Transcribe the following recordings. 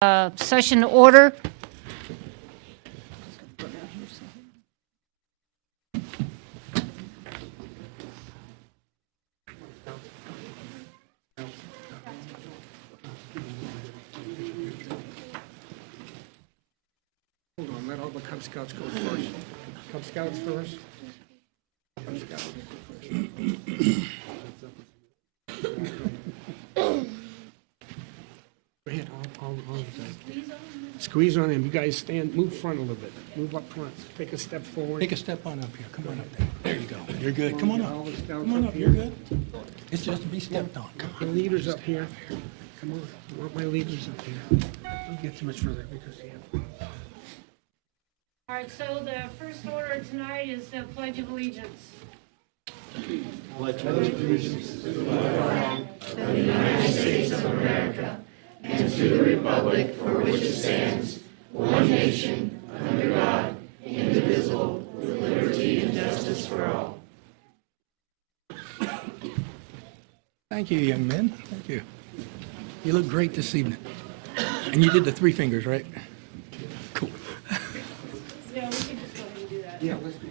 Session to order. Hold on, let all the Cub Scouts go first. Cub Scouts first. Cub Scouts first. Go ahead, all squeeze on him. You guys stand, move front a little bit. Move up front. Take a step forward. Take a step on up here. Come on up there. There you go. You're good. Come on All up. the scouts Come on up. You're good. It's just to be stepped on. Come The on. leaders up here. Come on, I want my leaders up here. Don't get too much further because, yeah. All right, so the first order tonight is the Pledge of Allegiance. Thank you, young men. Thank you. You look great this evening. And you did the three fingers, right? Cool. Yeah, we can just go ahead and do that. Yeah, let's stay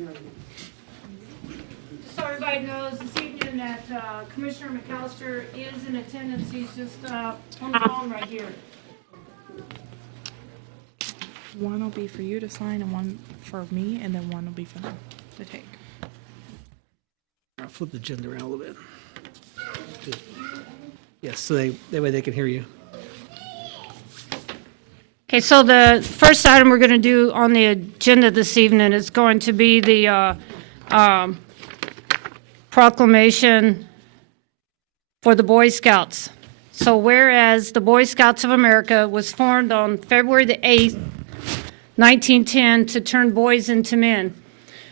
right here. Just so everybody knows, this evening that Commissioner McAllister is in attendance. He's just on the phone right here. One will be for you to sign and one for me, and then one will be for them to take. I'll flip the agenda around a little bit. Yes, so that way they can hear you. Okay, so the first item we're going to do on the agenda this evening is going to be the proclamation for the Boy Scouts. So whereas the Boy Scouts of America was formed on February the 8th, 1910 to turn boys into men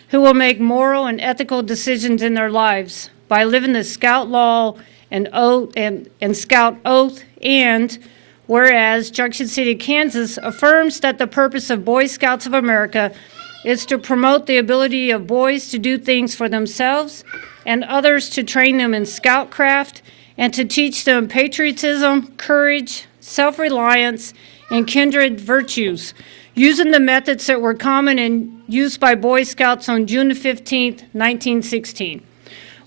who will make moral and ethical decisions in their lives by living the Scout law and oath and Scout oath, and whereas Junction City, Kansas affirms that the purpose of Boy Scouts of America is to promote the ability of boys to do things for themselves and others, to train them in scoutcraft and to teach them patriotism, courage, self-reliance, and kindred virtues, using the methods that were common and used by Boy Scouts on June 15, 1916.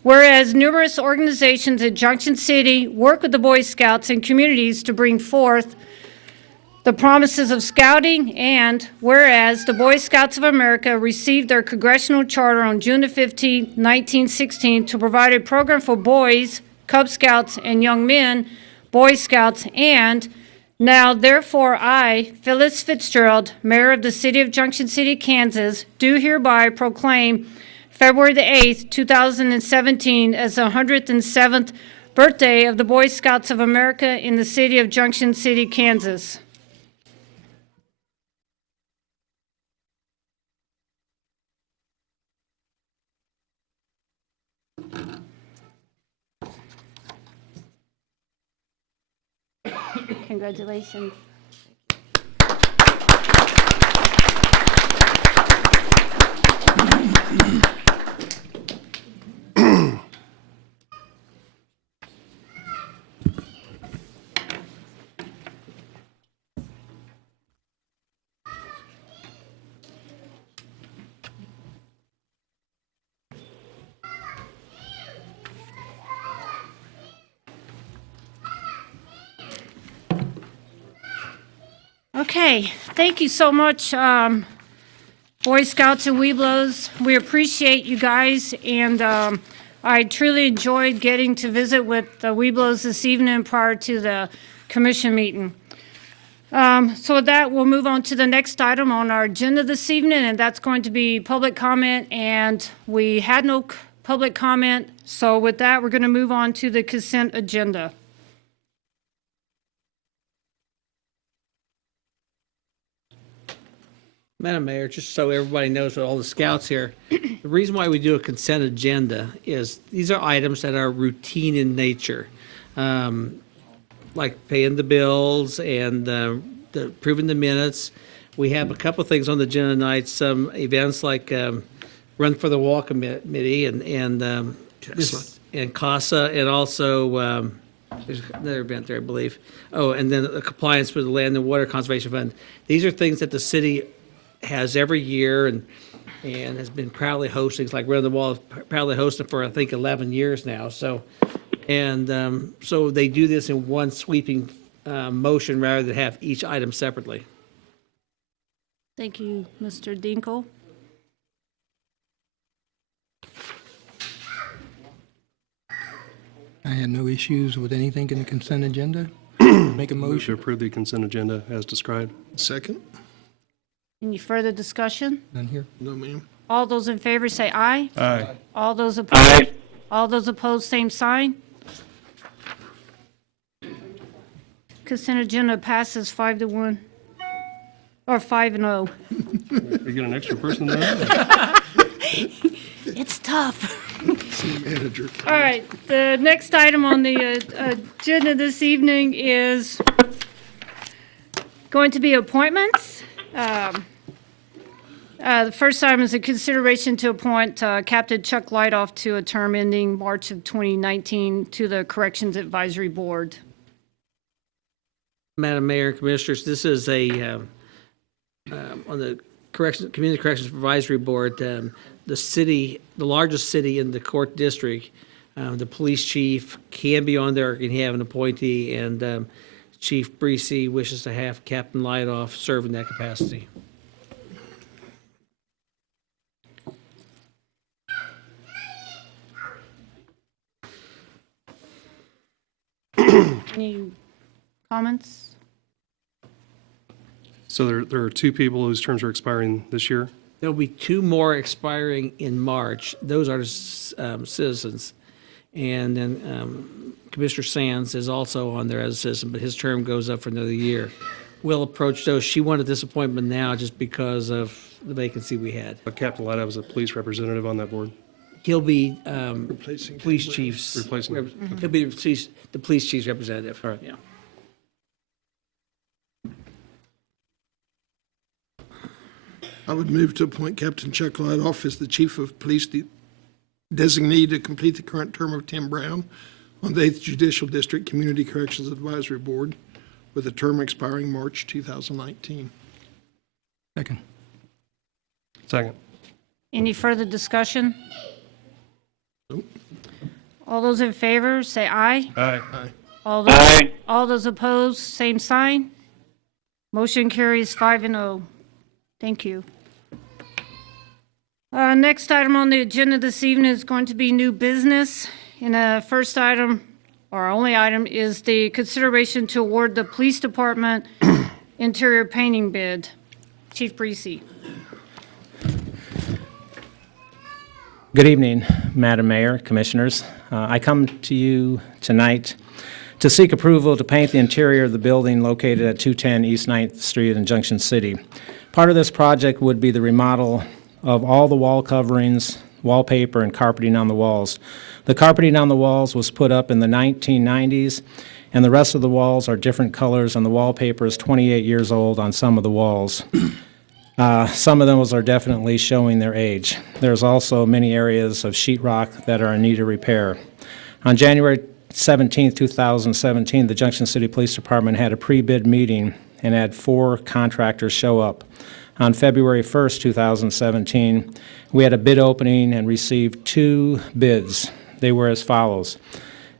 Whereas numerous organizations at Junction City work with the Boy Scouts and communities to bring forth the promises of scouting, and whereas the Boy Scouts of America received their congressional charter on June 15, 1916 to provide a program for boys, Cub Scouts, and young men, Boy Scouts, and now, therefore, I, Phyllis Fitzgerald, Mayor of the City of Junction City, Kansas, do hereby proclaim February the 8th, 2017 as the 107th birthday of the Boy Scouts of America in the City of Junction City, Kansas. Congratulations. Okay, thank you so much, Boy Scouts and Webelos. We appreciate you guys, and I truly enjoyed getting to visit with the Webelos this evening prior to the commission meeting. So with that, we'll move on to the next item on our agenda this evening, and that's going to be public comment, and we had no public comment. So with that, we're going to move on to the consent agenda. Madam Mayor, just so everybody knows, all the scouts here, the reason why we do a consent agenda is these are items that are routine in nature, like paying the bills and approving the minutes. We have a couple things on the agenda tonight, some events like Run for the Wall Committee and CASA, and also There's another event there, I believe. Oh, and then the compliance with the Land and Water Conservation Fund. These are things that the city has every year and has been proudly hosting. It's like Red on the Wall, proudly hosting for, I think, 11 years now. So they do this in one sweeping motion rather than have each item separately. Thank you, Mr. Dinkle. I had no issues with anything in the consent agenda. Make a Move to motion. approve the consent agenda as described. Second? Any further discussion? None here. No, ma'am. All those in favor say aye. Aye. All those opposed? All those opposed, same sign. Consent agenda passes 5-1, or 5-0. You get an extra person there? It's tough. City manager. All right, the next item on the agenda this evening is going to be appointments. The first item is a consideration to appoint Captain Chuck Lightoff to a term ending March of 2019 to the Corrections Advisory Board. Madam Mayor, Commissioners, this is on the Community Corrections Advisory Board, the city, the largest city in the court district, the police chief can be on there, can have an appointee, and Chief Breesy wishes to have Captain Lightoff serve in that capacity. Any comments? So there are two people whose terms are expiring this year. There'll be two more expiring in March. Those are citizens. And then Commissioner Sands is also on there as a citizen, but his term goes up for another year. We'll approach those. She wanted this appointment now just because of the vacancy we had. Captain Lightoff is a police representative on that board. He'll be Replacing police Tim chief's. Replacing him. He'll be the police chief's representative. All right. Yeah. I would move to appoint Captain Chuck Lightoff as the Chief of Police designee to complete the current term of Tim Brown on the 8th Judicial District Community Corrections Advisory Board, with a term expiring March 2019. Second. Second. Any further discussion? Nope. All those in favor, say aye. Aye. All those opposed, same sign. Motion carries 5-0. Thank you. Next item on the agenda this evening is going to be new business. And the first item, or only item, is the consideration to award the police department interior painting bid. Chief Breesy. Good evening, Madam Mayor, Commissioners. I come to you tonight to seek approval to paint the interior of the building located at 210 East 9th Street in Junction City. Part of this project would be the remodel of all the wall coverings, wallpaper, and carpeting on the walls. The carpeting on the walls was put up in the 1990s, and the rest of the walls are different colors, and the wallpaper is 28 years old on some of the walls. Some of those are definitely showing their age. There's also many areas of sheetrock that are in need of repair. On January 17, 2017, the Junction City Police Department had a pre-bid meeting and had 4 contractors show up. On February 1st, 2017, we had a bid opening and received 2 bids. They were as follows: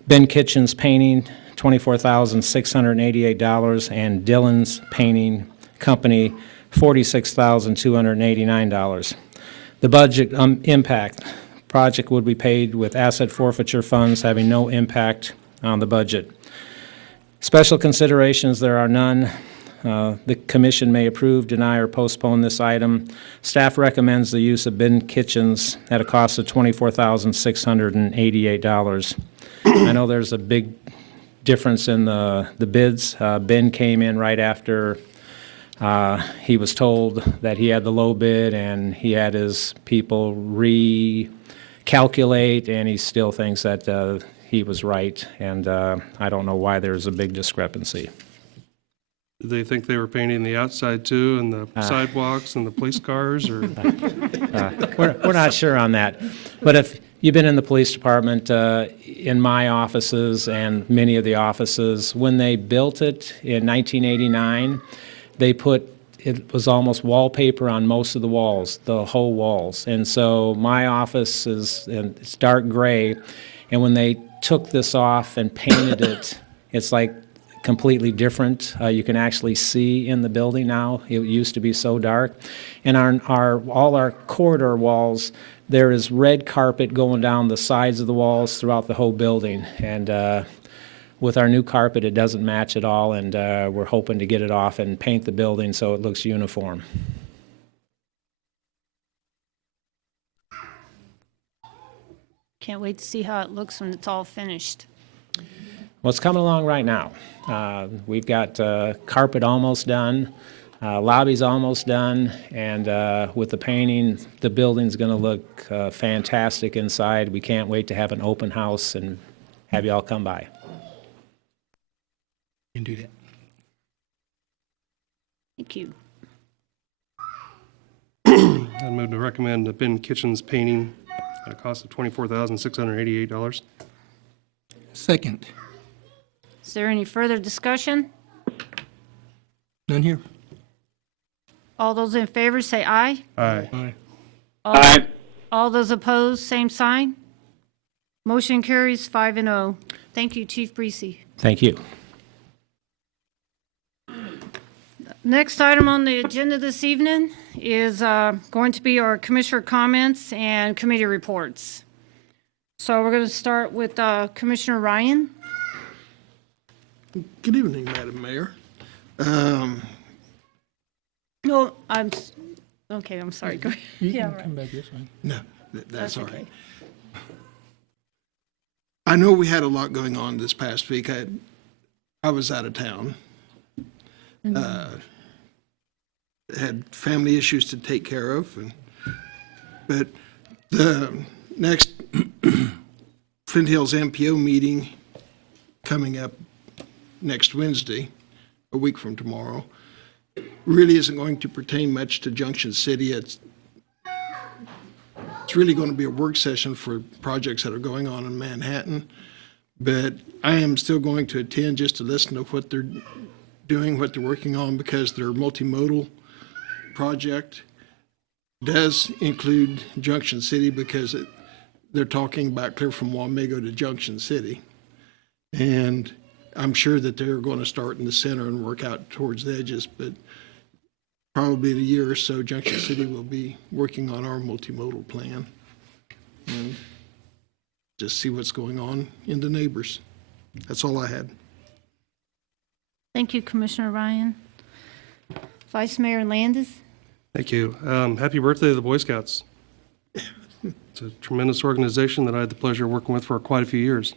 Ben Kitchen's Painting, $24,688, and Dillon's Painting Company, $46,289. The budget impact project would be paid with asset forfeiture funds having no impact on the budget. Special considerations, there are none. The commission may approve, deny, or postpone this item. Staff recommends the use of Ben Kitchens at a cost of $24,688. I know there's a big difference in the bids. Ben came in right after he was told that he had the low bid, and he had his people recalculate, and he still thinks that he was right, and I don't know why there's a big discrepancy. Did they think they were painting the outside too, and the sidewalks and the police cars, or? We're not sure on that. But if You've been in the police department, in my offices and many of the offices. When they built it in 1989, it was almost wallpaper on most of the walls, the whole walls. And so my office it's dark gray, and when they took this off and painted it, it's like completely different. You can actually see in the building now. It used to be so dark. And all our corridor walls, there is red carpet going down the sides of the walls throughout the whole building. And with our new carpet, it doesn't match at all, and we're hoping to get it off and paint the building so it looks uniform. Can't wait to see how it looks when it's all finished. Well, it's coming along right now. We've got carpet almost done, lobby's almost done, and with the painting, the building's going to look fantastic inside. We can't wait to have an open house and have you all come by. You can do that. Thank you. I move to recommend Ben Kitchen's painting at a cost of $24,688. Second. Is there any further discussion? None here? All those in favor say aye. Aye. Aye. All those opposed, same sign. Motion carries 5-0. Thank you, Chief Breesy. Thank you. Next item on the agenda this evening is going to be our commissioner comments and committee reports. So we're going to start with Commissioner Ryan. Good evening, Madam Mayor. No, okay, I'm sorry. Go ahead. You Yeah, can right. come back this way. No, that's all right. okay. I know we had a lot going on this past week. I was out of town. Had family issues to take care of, but the next Flint Hills MPO meeting coming up next Wednesday, a week from tomorrow, really isn't going to pertain much to Junction City. It's really going to be a work session for projects that are going on in Manhattan, but I am still going to attend just to listen to what they're doing, what they're working on, because their multimodal project does include Junction City, because they're talking about clear from Wamego to Junction City. And I'm sure that they're going to start in the center and work out towards the edges, but probably in a year or so, Junction City will be working on our multimodal plan and just see what's going on in the neighbors. That's all I had. Thank you, Commissioner Ryan. Vice Mayor Landis. Thank you. Happy birthday to the Boy Scouts. It's a tremendous organization that I had the pleasure of working with for quite a few years.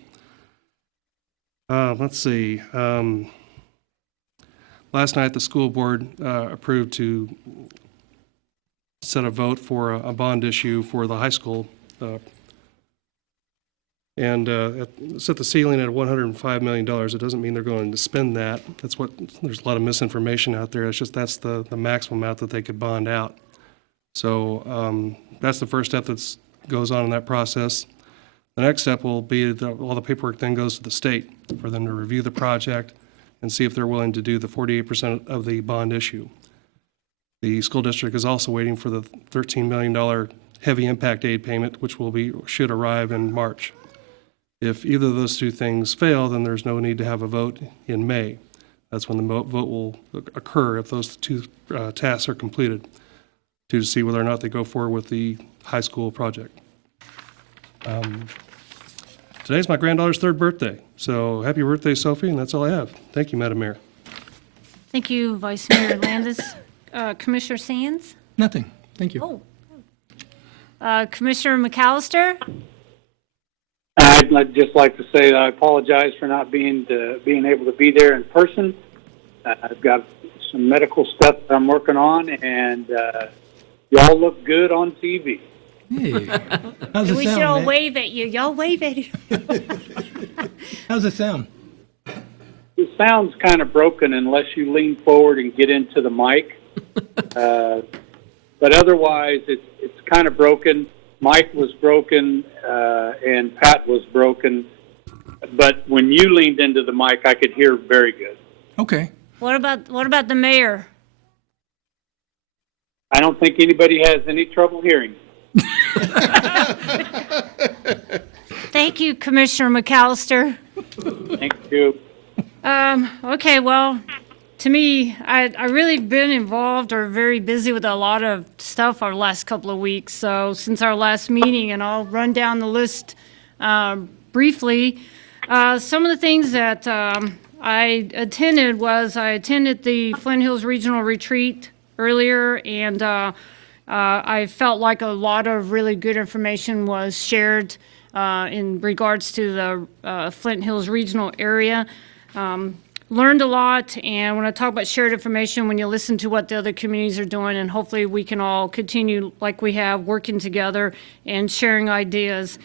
Let's see. Last night, the school board approved to set a vote for a bond issue for the high school and set the ceiling at $105 million. It doesn't mean they're going to spend that. There's a lot of misinformation out there. It's just that's the maximum amount that they could bond out. So that's the first step that goes on in that process. The next step will be all the paperwork then goes to the state for them to review the project and see if they're willing to do the 48% of the bond issue. The school district is also waiting for the $13 million heavy impact aid payment, which should arrive in March. If either of those two things fail, then there's no need to have a vote in May. That's when the vote will occur if those two tasks are completed, to see whether or not they go forward with the high school project. Today's my granddaughter's 3rd birthday, so happy birthday, Sophie, and that's all I have. Thank you, Madam Mayor. Thank you, Vice Mayor Landis. Commissioner Sands? Nothing. Thank you. Commissioner McAllister? I'd just like to say that I apologize for not being able to be there in person. I've got some medical stuff that I'm working on, and y'all look good on TV. Hey, how's it We should sound, all man? wave at you. Y'all wave at you. How's it sound? It sounds kind of broken unless you lean forward and get into the mic. But otherwise, it's kind of broken. Mike was broken, and Pat was broken. But when you leaned into the mic, I could hear very good. Okay. What about the mayor? I don't think anybody has any trouble hearing. Thank you, Commissioner McAllister. Thank you. Okay, well, to me, I really been involved or very busy with a lot of stuff our last couple of weeks. So since our last meeting, and I'll run down the list briefly. Some of the things that I attended the Flint Hills Regional Retreat earlier, and I felt like a lot of really good information was shared in regards to the Flint Hills regional area. Learned a lot, and when I talk about shared information, when you listen to what the other communities are doing, and hopefully we can all continue like we have, working together and sharing ideas.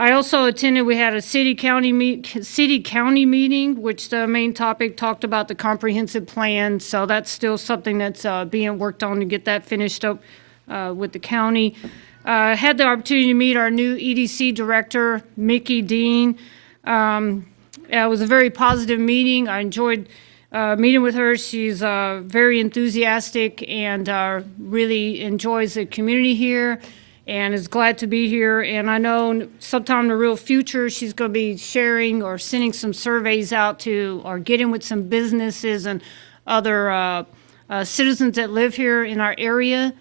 I also attended, we had a city-county meeting, which the main topic talked about the comprehensive plan, so that's still something that's being worked on to get that finished up with the county. Had the opportunity to meet our new EDC director, Mickey Dean. It was a very positive meeting. I enjoyed meeting with her. She's very enthusiastic and really enjoys the community here and is glad to be here. And I know sometime in the real future, she's going to be sharing or sending some surveys out to, or getting with some businesses and other citizens that live here in our area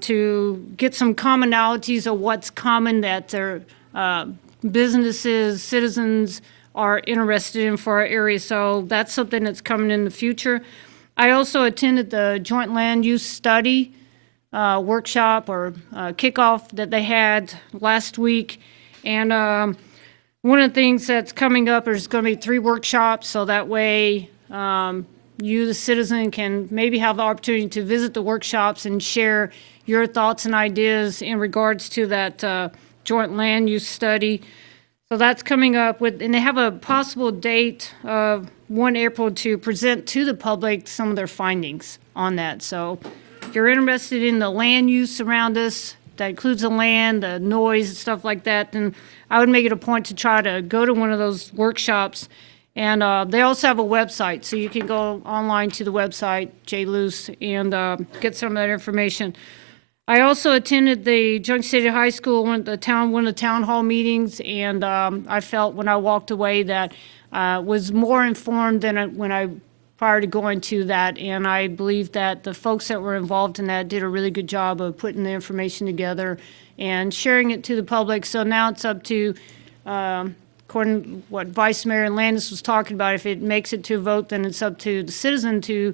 to get some commonalities of what's common that their businesses, citizens are interested in for our area. So that's something that's coming in the future. I also attended the Joint Land Use Study workshop or kickoff that they had last week. And one of the things that's coming up is going to be 3 workshops, so that way you, the citizen, can maybe have the opportunity to visit the workshops and share your thoughts and ideas in regards to that joint land use study. So that's coming up with, and they have a possible date of 1 April to present to the public some of their findings on that. So if you're interested in the land use around us, that includes the land, the noise, and stuff like that, then I would make it a point to try to go to one of those workshops. And they also have a website, so you can go online to the website, JLoose, and get some of that information. I also attended the Junction City High School, one of the town hall meetings, and I felt when I walked away that was more informed than when I prior to going to that, and I believe that the folks that were involved in that did a really good job of putting the information together and sharing it to the public. So now it's up to, according to what Vice Mayor Landis was talking about, if it makes it to a vote, then it's up to the citizen to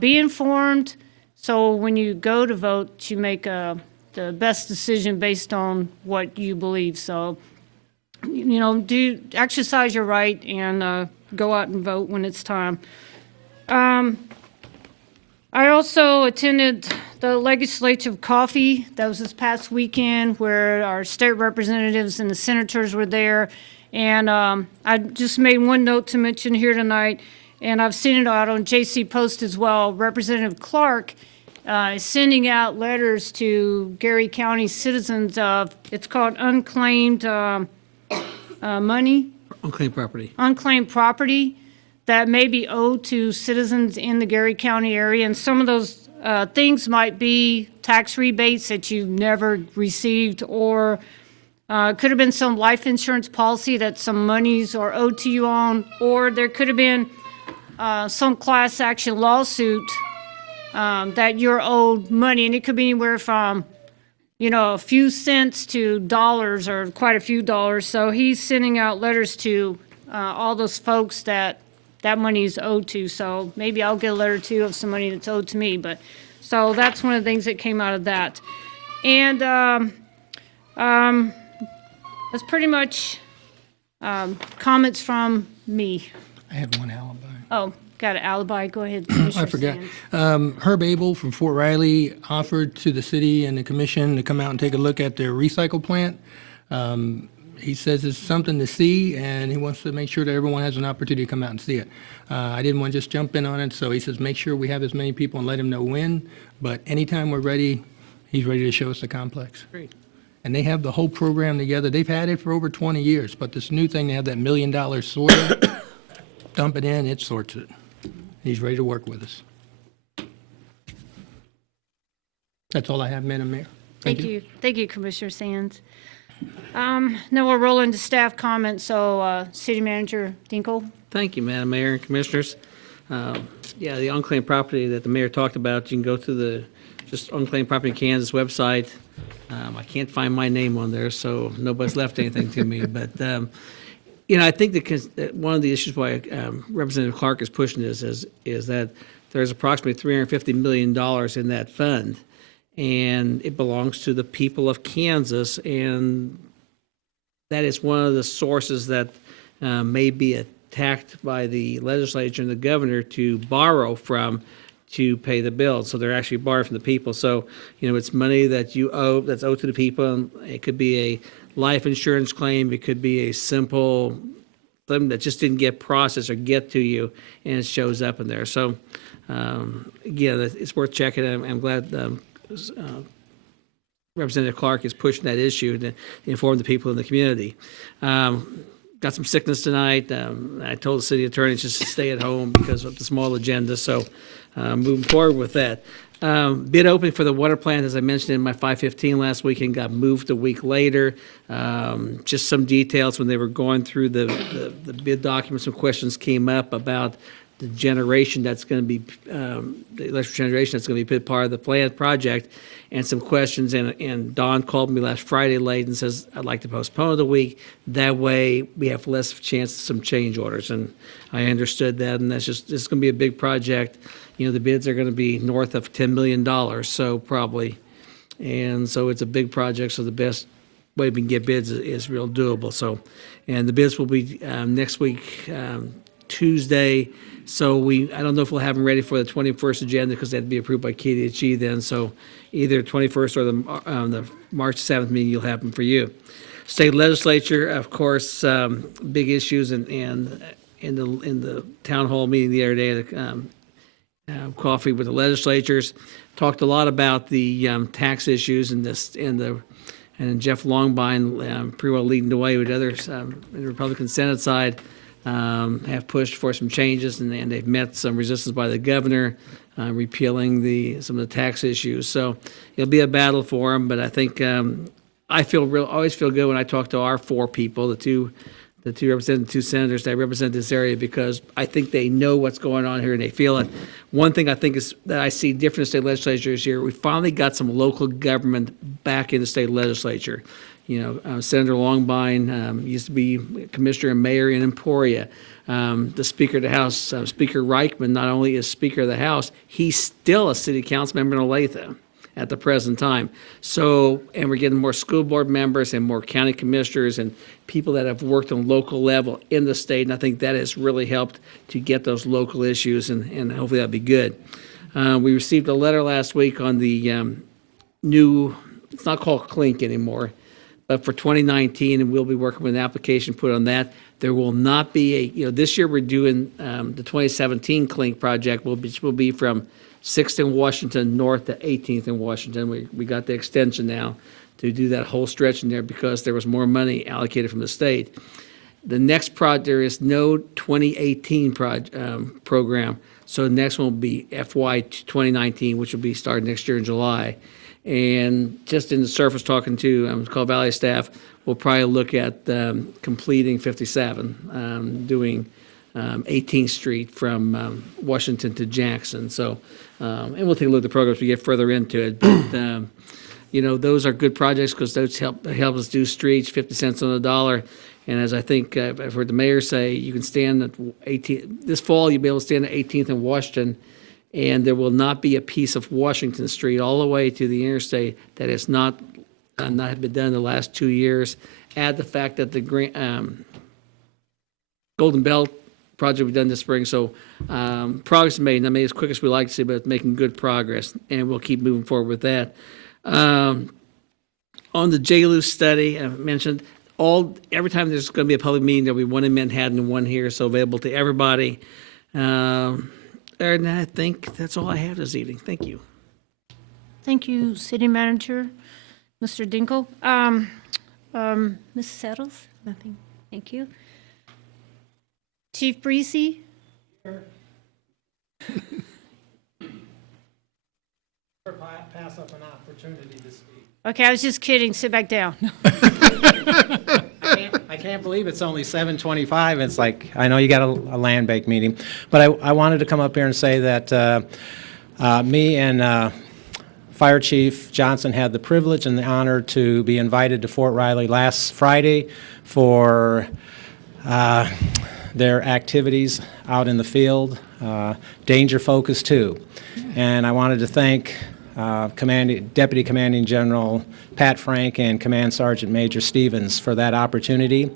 be informed. So when you go to vote, you make the best decision based on what you believe. So, you know, do exercise your right and go out and vote when it's time. I also attended the legislative coffee that was this past weekend, where our state representatives and the senators were there. And I just made one note to mention here tonight, and I've seen it out on JC Post as well. Representative Clark is sending out letters to Gary County citizens of, it's called unclaimed money. Unclaimed property. Unclaimed property that may be owed to citizens in the Gary County area. And some of those things might be tax rebates that you've never received, or could have been some life insurance policy that some monies are owed to you on, or there could have been some class action lawsuit that you're owed money, and it could be anywhere from, you know, a few cents to dollars or quite a few dollars. So he's sending out letters to all those folks that money is owed to. So maybe I'll get a letter too of some money that's owed to me. But so that's one of the things that came out of that. And that's pretty much comments from me. I have one alibi. Oh, got an alibi. Go ahead. I Commissioner forgot. Sands. Herb Abel from Fort Riley offered to the city and the commission to come out and take a look at their recycle plant. He says it's something to see, and he wants to make sure that everyone has an opportunity to come out and see it. I didn't want to just jump in on it, so he says make sure we have as many people and let him know when. But anytime we're ready, He's ready to show us the complex. Great. And they have the whole program together. They've had it for over 20 years, but this new thing, they have that $1 million sorter. Dump it in, it sorts it. He's ready to work with us. That's all I have, Madam Mayor. Thank you. Thank you, Commissioner Sands. Now we'll roll into staff comments. So, City Manager Dinkle. Thank you, Madam Mayor and Commissioners. Yeah, the unclaimed property that the mayor talked about, you can go to the just Unclaimed Property Kansas website. I can't find my name on there, so nobody's left anything to me. But, you know, I think that one of the issues why Representative Clark is pushing this is that there's approximately $350 million in that fund, and it belongs to the people of Kansas, and that is one of the sources that may be attacked by the legislature and the governor to borrow from to pay the bills. So they're actually borrowing from the people. So, you know, it's money that you owe, that's owed to the people. And it could be a life insurance claim. It could be a simple thing that just didn't get processed or get to you, and it shows up in there. So, again, it's worth checking. I'm glad Representative Clark is pushing that issue to inform the people in the community. Got some sickness tonight. I told the city attorney just to stay at home because of the small agenda. So moving forward with that. Bid opening for the water plant, as I mentioned in my 515 last weekend, got moved a week later. Just some details when they were going through the bid documents, some questions came up about the generation that's going to be, the electric generation that's going to be part of the plant project, and some questions. And Don called me last Friday late and says, I'd like to postpone it a week. That way we have less chance of some change orders. And I understood that, and this is going to be a big project. You know, the bids are going to be north of $10 million, so probably. And so it's a big project, so the best way we can get bids is real doable. So, and the bids will be next week, Tuesday. So I don't know if we'll have them ready for the 21st agenda because they have to be approved by KDHE then. So either 21st or the March 7th meeting, you'll have them for you. State legislature, of course, big issues, and in the town hall meeting the other day, coffee with the legislatures, talked a lot about the tax issues and Jeff Longbine pretty well leading the way with others in the Republican Senate side. Have pushed for some changes, and they've met some resistance by the governor, repealing some of the tax issues. So it'll be a battle for them, but I think I always feel good when I talk to our four people, the two representatives, two senators that represent this area, because I think they know what's going on here and they feel it. One thing I think is that I see different in state legislatures here, we finally got some local government back in the state legislature. You know, Senator Longbine used to be commissioner and mayor in Emporia. The Speaker of the House, Speaker Reichman, not only is Speaker of the House, he's still a city council member in Olathe at the present time. So, and we're getting more school board members and more county commissioners and people that have worked on local level in the state, and I think that has really helped to get those local issues, and hopefully that'll be good. We received a letter last week on the new, it's not called Clink anymore, but for 2019, and we'll be working with an application put on that. There will not be this year we're doing the 2017 Clink project, which will be from 6th in Washington north to 18th in Washington. We got the extension now to do that whole stretch in there because there was more money allocated from the state. The next project, there is no 2018 program, so the next one will be FY 2019, which will be starting next year in July. And just in the surface, talking to Call Valley staff, we'll probably look at completing 57, doing 18th Street from Washington to Jackson. So, and we'll take a look at the programs as we get further into it. But, those are good projects because those help us do streets, 50 cents on the dollar. And as I think I've heard the mayor say, you can stand at 18th, this fall you'll be able to stand at 18th in Washington, and there will not be a piece of Washington Street all the way to the interstate that has not been done in the last 2 years. Add the fact that the Golden Belt project we've done this spring, so progress is made. Not made as quick as we like to see, but it's making good progress, and we'll keep moving forward with that. On the JLU study, I mentioned every time there's going to be a public meeting, there'll be one in Manhattan and one here, so available to everybody. And I think that's all I have this evening. Thank you. Thank you, City Manager, Mr. Dinkle. Ms. Settles? Nothing. Thank you. Chief Breesy? Pass up an opportunity to speak. Okay, I was just kidding. Sit back down. I can't believe it's only 7:25. It's like, I know you got a land bank meeting, but I wanted to come up here and say that me and Fire Chief Johnson had the privilege and the honor to be invited to Fort Riley last Friday for their activities out in the field, Danger Focus 2. And I wanted to thank Deputy Commanding General Pat Frank and Command Sergeant Major Stevens for that opportunity.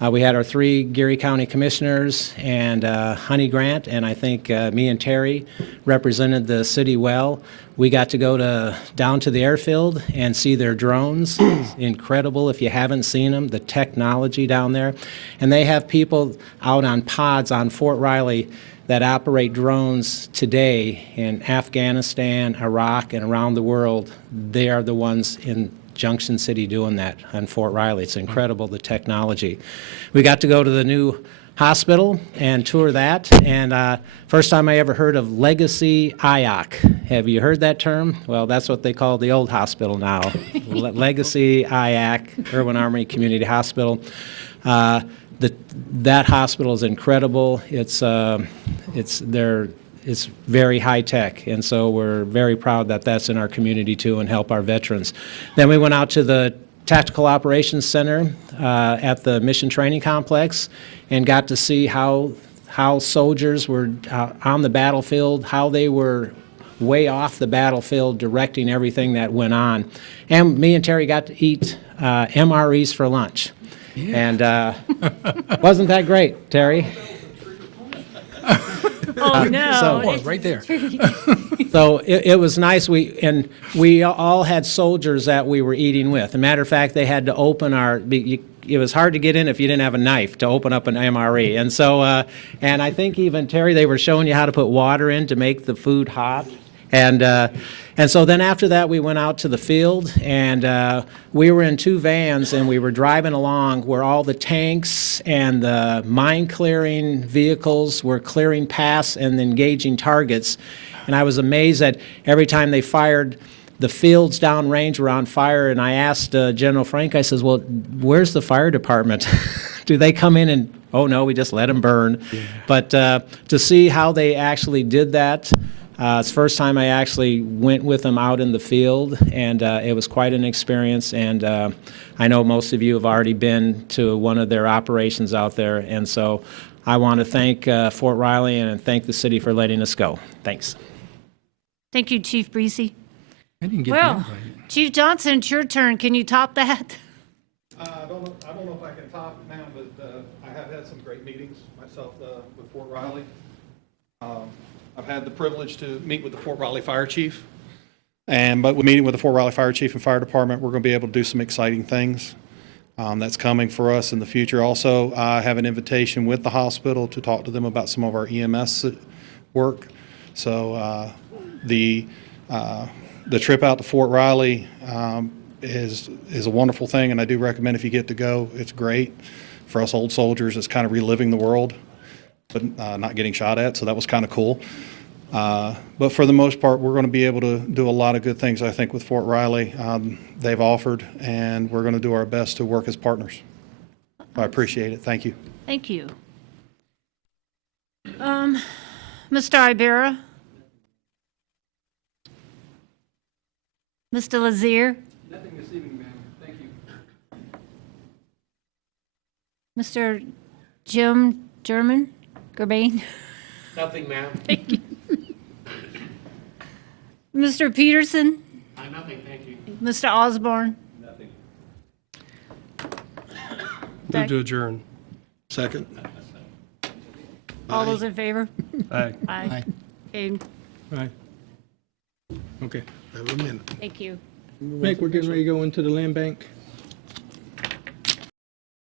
We had our 3 Geary County Commissioners and Honey Grant, and I think me and Terry represented the city well. We got to go down to the airfield and see their drones. It's incredible if you haven't seen them, the technology down there. And they have people out on pods on Fort Riley that operate drones today in Afghanistan, Iraq, and around the world. They are the ones in Junction City doing that on Fort Riley. It's incredible, the technology. We got to go to the new hospital and tour that, and first time I ever heard of Legacy IAC. Have you heard that term? Well, that's what they call the old hospital now. Legacy IAC, Irwin Armory Community Hospital. That hospital is incredible. It's very high tech, and so we're very proud that that's in our community too, and help our veterans. Then we went out to the Tactical Operations Center at the Mission Training Complex and got to see how soldiers were on the battlefield, how they were way off the battlefield directing everything that went on. And me and Terry got to eat MREs for lunch. Yeah. And wasn't that great, Terry? Oh, no. Right there. So it was nice. We all had soldiers that we were eating with. As a matter of fact, they had to open it was hard to get in if you didn't have a knife to open up an MRE. And so, and I think even, Terry, they were showing you how to put water in to make the food hot. And so then after that, we went out to the field, and we were in 2 vans, and we were driving along where all the tanks and the mine-clearing vehicles were clearing paths and engaging targets. And I was amazed that every time they fired, the fields downrange were on fire, and I asked General Frank, I says, well, where's the fire department? Do they come in and, oh, no, we just let them burn. Yeah. But to see how they actually did that, it's the first time I actually went with them out in the field, and it was quite an experience. And I know most of you have already been to one of their operations out there, and so I want to thank Fort Riley and thank the city for letting us go. Thanks. Thank you, Chief Breesy. I didn't get Well, that. Chief Johnson, it's your turn. Can you top that? I don't know if I can top it now, but I have had some great meetings myself with Fort Riley. I've had the privilege to meet with the Fort Riley Fire Chief, but with meeting with the Fort Riley Fire Chief and Fire Department, we're going to be able to do some exciting things that's coming for us in the future. Also, I have an invitation with the hospital to talk to them about some of our EMS work. So the trip out to Fort Riley is a wonderful thing, and I do recommend if you get to go, it's great. For us old soldiers, it's kind of reliving the world, but not getting shot at, so that was kind of cool. But for the most part, we're going to be able to do a lot of good things, I think, with Fort Riley. They've offered, and we're going to do our best to work as partners. I appreciate it. Thank you. Thank you. Mr. Ibarra? Mr. Lazier? Nothing this evening, ma'am. Thank you. Mr. Jim Germain? Nothing, ma'am. Thank you. Mr. Peterson? Nothing, thank you. Mr. Osborne? Nothing. Move to adjourn. Second. All those in favor? Aye. Aye. Okay, Right. Okay. Have a minute. thank you. Mick, we're getting ready to go into the land bank.